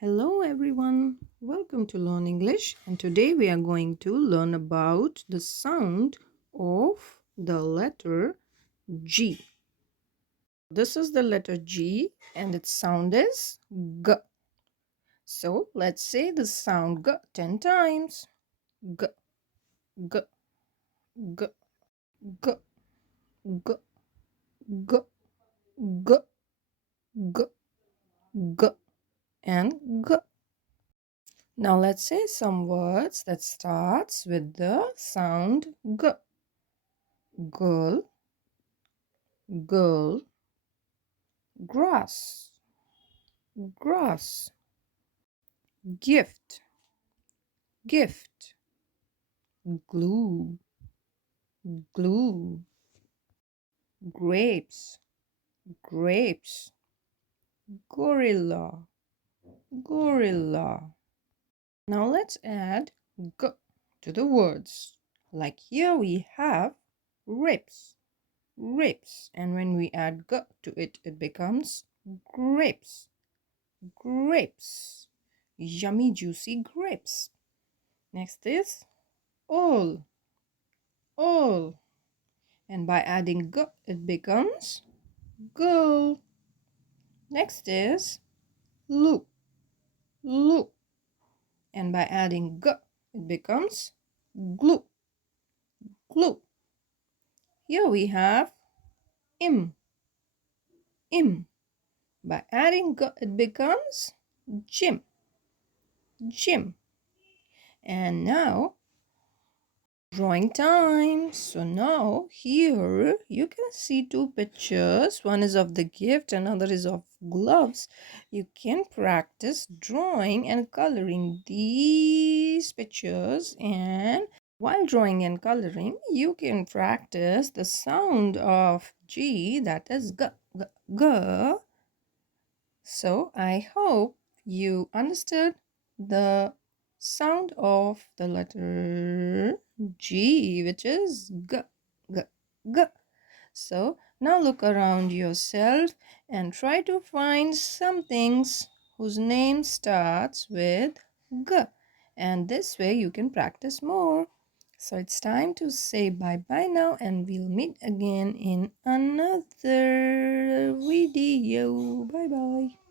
Hello everyone, welcome to Learn English, and today we are going to learn about the sound of the letter G. This is the letter G and its sound is G. So let's say the sound G 10 times. G, G, G, G, G, G, G, G, G, and G. Now let's say some words that starts with the sound G. Girl, girl, grass, grass, gift, gift, glue, glue, grapes, grapes, gorilla, gorilla. Now let's add g to the words. Like here we have ribs, ribs, and when we add g to it, it becomes grapes, grapes, yummy juicy grapes. Next is all, all, and by adding g it becomes girl. Next is look, look, and by adding g it becomes glue, glue. Here we have im, im. By adding g it becomes gym, gym. And now drawing time. So now here you can see two pictures. One is of the gift, another is of gloves. You can practice drawing and coloring these pictures, and while drawing and coloring you can practice the sound of G, that is G, G, G. So I hope you understood the sound of the letter G, which is G, G, G. So now look around yourself and try to find some things whose name starts with G. And this way you can practice more. So it's time to say bye-bye now, and we'll meet again in another video. Bye-bye.